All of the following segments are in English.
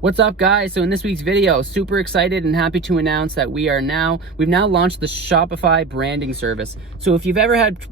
What's up, guys? So in this week's video, super excited and happy to announce that we've now launched the Shopify branding service. So if you've ever had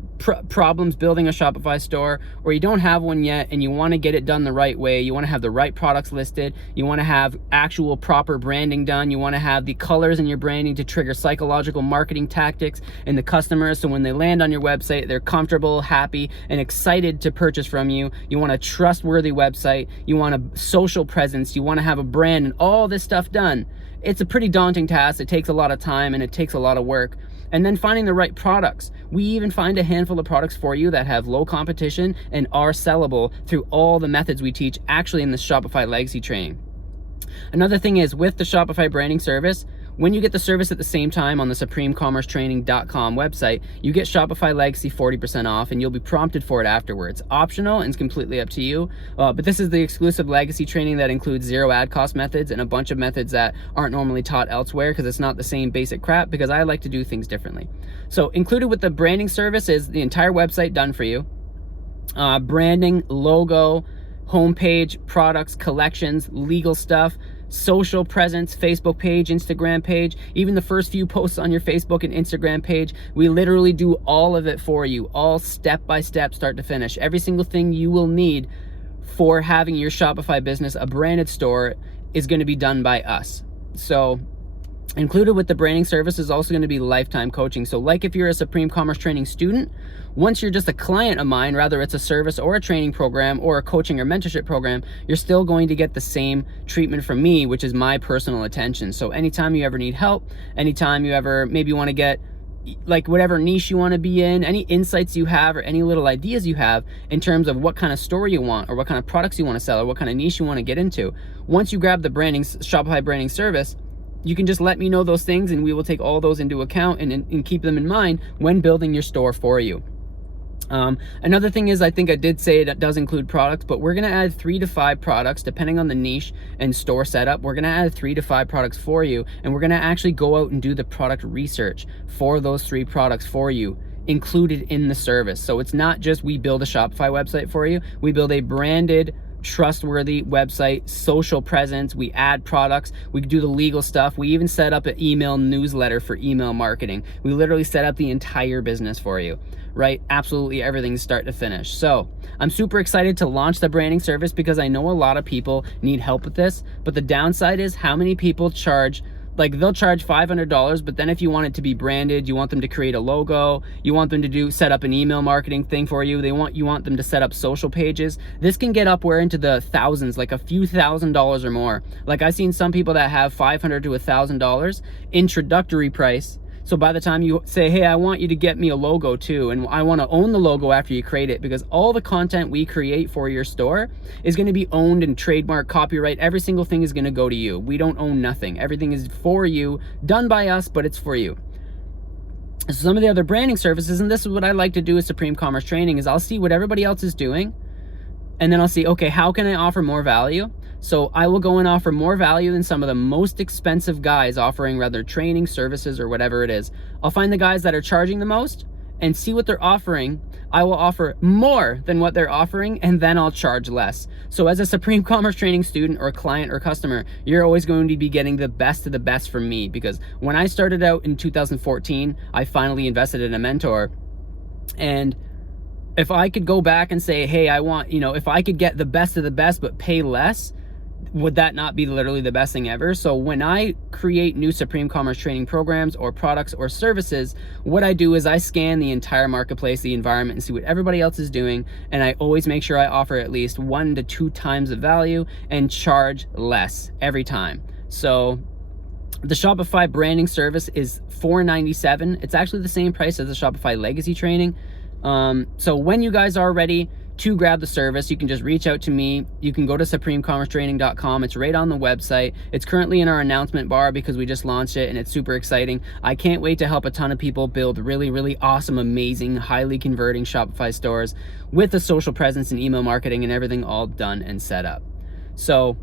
problems building a Shopify store, or you don't have one yet and you want to get it done the right way, you want to have the right products listed, you want to have actual proper branding done, you want to have the colors in your branding to trigger psychological marketing tactics in the customers, so when they land on your website, they're comfortable, happy, and excited to purchase from you. You want a trustworthy website, you want a social presence, you want to have a brand, and all this stuff done. It's a pretty daunting task. It takes a lot of time and it takes a lot of work. And then finding the right products. We even find a handful of products for you that have low competition and are sellable through all the methods we teach actually in the Shopify Legacy Training. Another thing is, with the Shopify branding service, when you get the service at the same time on the SupremeCommerceTraining.com website, you get Shopify Legacy 40% off, and you'll be prompted for it afterwards. Optional and it's completely up to you, but this is the exclusive Legacy Training that includes zero ad cost methods and a bunch of methods that aren't normally taught elsewhere, because it's not the same basic crap, because I like to do things differently. So included with the branding service is the entire website done for you. Branding, logo, homepage, products, collections, legal stuff, social presence, Facebook page, Instagram page, even the first few posts on your Facebook and Instagram page. We literally do all of it for you, all step by step, start to finish. Every single thing you will need for having your Shopify business, a branded store, is going to be done by us. So included with the branding service is also going to be lifetime coaching. So like if you're a Supreme Commerce Training student, once you're just a client of mine, whether it's a service or a training program or a coaching or mentorship program, you're still going to get the same treatment from me, which is my personal attention. So anytime you ever need help, anytime you ever maybe want to get like whatever niche you want to be in, any insights you have or any little ideas you have in terms of what kind of store you want or what kind of products you want to sell or what kind of niche you want to get into, once you grab the Shopify branding service, you can just let me know those things and we will take all those into account and keep them in mind when building your store for you. Another thing is, I think I did say that does include products, but we're going to add 3 to 5 products depending on the niche and store setup. We're going to add 3 to 5 products for you, and we're going to actually go out and do the product research for those 3 products for you, included in the service. So it's not just we build a Shopify website for you, we build a branded, trustworthy website, social presence, we add products, we do the legal stuff, we even set up an email newsletter for email marketing. We literally set up the entire business for you, right? Absolutely everything start to finish. So I'm super excited to launch the branding service because I know a lot of people need help with this, but the downside is how many people charge. Like, they'll charge $500, but then if you want it to be branded, you want them to create a logo, you want them to set up an email marketing thing for you, you want them to set up social pages. This can get upward into the thousands, like a few $1,000s or more. Like, I've seen some people that have $500 to $1,000 introductory price. So by the time you say, hey, I want you to get me a logo too, and I want to own the logo after you create it, because all the content we create for your store is going to be owned and trademark, copyright. Every single thing is going to go to you. We don't own nothing. Everything is for you, done by us, but it's for you. So some of the other branding services, and this is what I like to do with Supreme Commerce Training, is I'll see what everybody else is doing, and then I'll see, okay, how can I offer more value? So I will go and offer more value than some of the most expensive guys offering rather training services or whatever it is. I'll find the guys that are charging the most and see what they're offering. I will offer more than what they're offering, and then I'll charge less. So as a Supreme Commerce Training student or client or customer, you're always going to be getting the best of the best from me, because when I started out in 2014, I finally invested in a mentor. And if I could go back and say, hey, I want, if I could get the best of the best but pay less, would that not be literally the best thing ever? So when I create new Supreme Commerce Training programs or products or services, what I do is I scan the entire marketplace, the environment, and see what everybody else is doing, and I always make sure I offer at least 1 to 2 times the value and charge less every time. So the Shopify branding service is $497. It's actually the same price as the Shopify Legacy Training. So when you guys are ready to grab the service, you can just reach out to me. You can go to SupremeCommerceTraining.com. It's right on the website. It's currently in our announcement bar because we just launched it, and it's super exciting. I can't wait to help a ton of people build really, really awesome, amazing, highly converting Shopify stores with a social presence and email marketing and everything all done and set up. So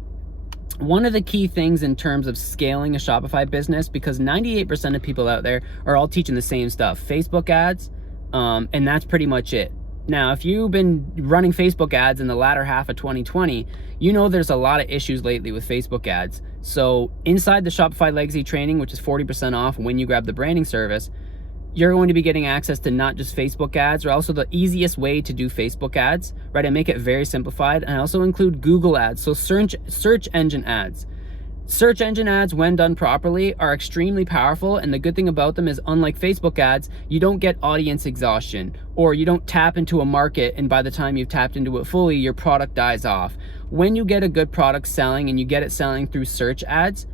one of the key things in terms of scaling a Shopify business, because 98% of people out there are all teaching the same stuff, Facebook ads, and that's pretty much it. Now, if you've been running Facebook ads in the latter half of 2020, you know there's a lot of issues lately with Facebook ads. So inside the Shopify Legacy training, which is 40% off when you grab the branding service, you're going to be getting access to not just Facebook ads, or also the easiest way to do Facebook ads, right? I make it very simplified. And I also include Google ads, so search engine ads. Search engine ads, when done properly, are extremely powerful, and the good thing about them is, unlike Facebook ads, you don't get audience exhaustion, or you don't tap into a market and by the time you've tapped into it fully, your product dies off. When you get a good product selling and you get it selling through search ads,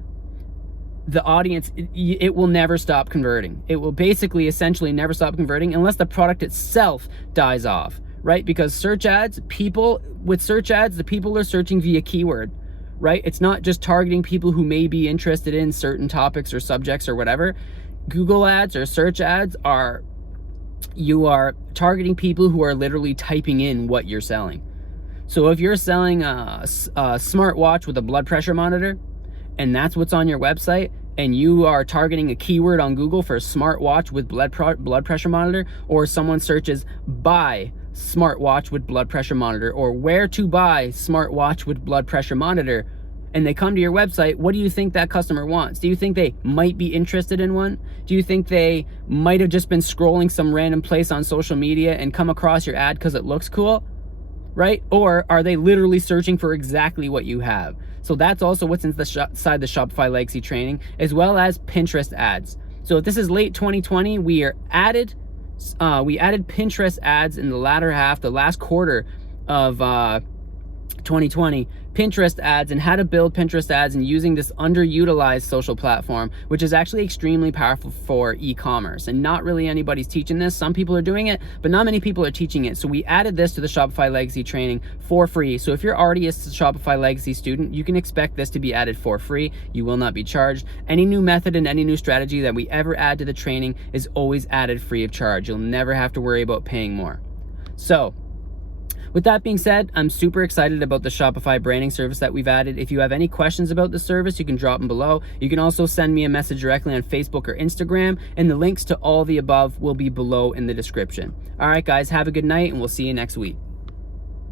the audience, it will never stop converting. It will basically essentially never stop converting unless the product itself dies off, right? Because search ads, the people are searching via keyword, right? It's not just targeting people who may be interested in certain topics or subjects or whatever. Google ads or search ads you are targeting people who are literally typing in what you're selling. So if you're selling a smartwatch with a blood pressure monitor, and that's what's on your website, and you are targeting a keyword on Google for smartwatch with blood pressure monitor, or someone searches buy smartwatch with blood pressure monitor, or where to buy smartwatch with blood pressure monitor, and they come to your website, what do you think that customer wants? Do you think they might be interested in one? Do you think they might have just been scrolling some random place on social media and come across your ad because it looks cool, right? Or are they literally searching for exactly what you have? So that's also what's inside the Shopify Legacy training, as well as Pinterest ads. So if this is late 2020, we added Pinterest ads in the latter half, the last quarter of 2020, Pinterest ads, and how to build Pinterest ads and using this underutilized social platform, which is actually extremely powerful for e-commerce. And not really anybody's teaching this. Some people are doing it, but not many people are teaching it. So we added this to the Shopify Legacy training for free. So if you're already a Shopify Legacy student, you can expect this to be added for free. You will not be charged. Any new method and any new strategy that we ever add to the training is always added free of charge. You'll never have to worry about paying more. So with that being said, I'm super excited about the Shopify branding service that we've added. If you have any questions about the service, you can drop them below. You can also send me a message directly on Facebook or Instagram, and the links to all the above will be below in the description. All right, guys, have a good night, and we'll see you next week.